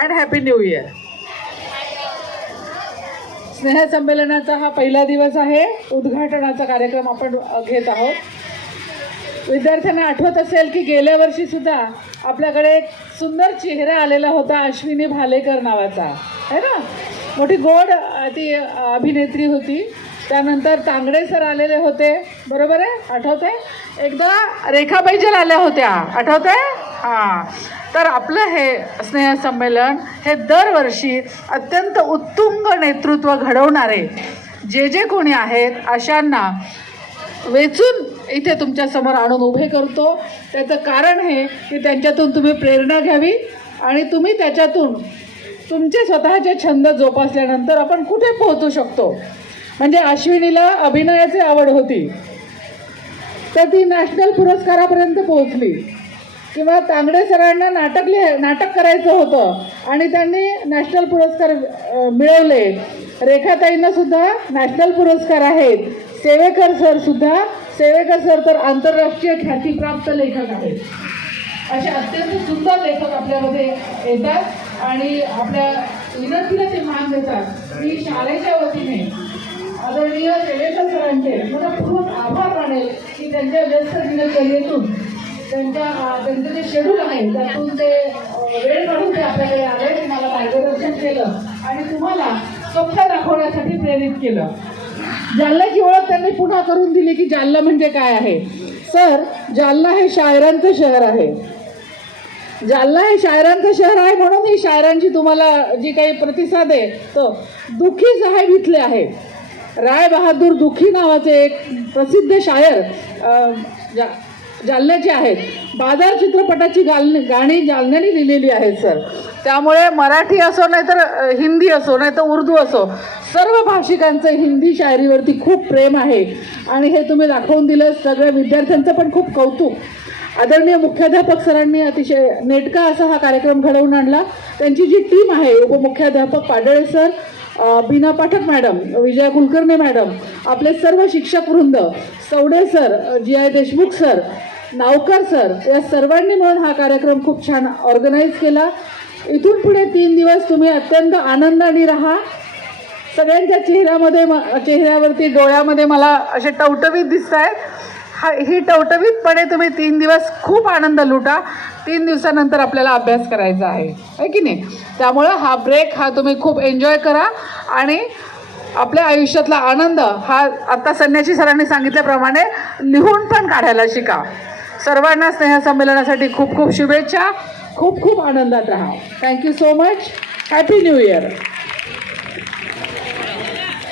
And happy new year. स्नेहसंमेलनाचा हा पहिला दिवस आहे. उद्घाटनाचा कार्यक्रम आपण घेत आहोत. विद्यार्थ्यांना आठवत असेल की गेल्या वर्षीसुद्धा आपल्याकडे एक सुंदर चेहरा आलेला होता, अश्विनी भालेकर नावाचा, है ना. मोठी गोड ती अभिनेत्री होती. त्यानंतर तांगडे सर आलेले होते, बरोबर आहे, आठवत आहे. एकदा रेखा बैजल आल्या होत्या, आठवत आहे. हां, तर आपलं हे स्नेहसंमेलन हे दरवर्षी अत्यंत उत्तुंग नेतृत्व घडवणारे जे कोणी आहेत अशांना वेचून इथे तुमच्यासमोर आणून उभे करतो. त्याचं कारण हे की त्यांच्यातून तुम्ही प्रेरणा घ्यावी आणि तुम्ही त्याच्यातून तुमचे स्वतःचे छंद जोपासल्यानंतर आपण कुठे पोहोचू शकतो. म्हणजे अश्विनीला अभिनयाची आवड होती तर ती नॅशनल पुरस्कारापर्यंत पोहोचली, किंवा तांगडे सरांना नाटक करायचं होतं आणि त्यांनी नॅशनल पुरस्कार मिळवले. रेखाताईंना सुद्धा नॅशनल पुरस्कार आहेत. सेवेकर सर तर आंतरराष्ट्रीय ख्यातीप्राप्त लेखक आहेत. असे अत्यंत सुंदर लेखक आपल्यामध्ये येतात आणि आपल्या विनंतीला ते मान देतात. मी शाळेच्या वतीने आदरणीय सेवेकर सरांचे मला खूप आभार मानेल की त्यांच्या व्यस्त दिनचर्येतून त्यांचं जे शेड्यूल आहे त्यातून ते वेळ काढून ते आपल्याकडे आले, तुम्हाला मार्गदर्शन केलं आणि तुम्हाला स्वप्न दाखवण्यासाठी प्रेरित केलं. जालन्याची ओळख त्यांनी पुन्हा करून दिली की जालना म्हणजे काय आहे. सर, जालना हे शायरांचं शहर आहे. जालना हे शायरांचं शहर आहे म्हणून ही शायरांची तुम्हाला जी काही प्रतिसाद आहे तो दुखी साहेब इथले आहे. राय बहादूर दुखी नावाचे एक प्रसिद्ध शायर जालन्याचे आहेत. बाजार चित्रपटाची गाणी जालन्याने लिहिलेली आहेत सर. त्यामुळे मराठी असो नाही तर हिंदी असो नाही तर उर्दू असो, सर्व भाषिकांचं हिंदी शायरीवरती खूप प्रेम आहे आणि हे तुम्ही दाखवून दिलं. सगळ्या विद्यार्थ्यांचं पण खूप कौतुक. आदरणीय मुख्याध्यापक सरांनी अतिशय नेटका असा हा कार्यक्रम घडवून आणला. त्यांची जी टीम आहे, उपमुख्याध्यापक Padale sir, Bina Pathak madam, Vijaya Kulkarni madam, आपले सर्व शिक्षक वृंद, Savade sir, GI Deshmukh sir, Navkar sir, या सर्वांनी मिळून हा कार्यक्रम खूप छान ऑर्गनाईज केला. इथून पुढे 3 दिवस तुम्ही अत्यंत आनंदाने राहा. सगळ्यांच्या चेहऱ्यावरती डोळ्यामध्ये मला असे टवटवीत दिसत आहेत. ही टवटवीतपणे तुम्ही 3 दिवस खूप आनंद लुटा. 3 दिवसानंतर आपल्याला अभ्यास करायचा आहे की नाही. त्यामुळं हा ब्रेक हा तुम्ही खूप एन्जॉय करा आणि आपल्या आयुष्यातला आनंद हा आता संन्याशी सरांनी सांगितल्याप्रमाणे लिहून पण काढायला शिका. सर्वांना स्नेहसंमेलनासाठी खूप खूप शुभेच्छा. खूप खूप आनंदात राहा. Thank you so much. Happy new year.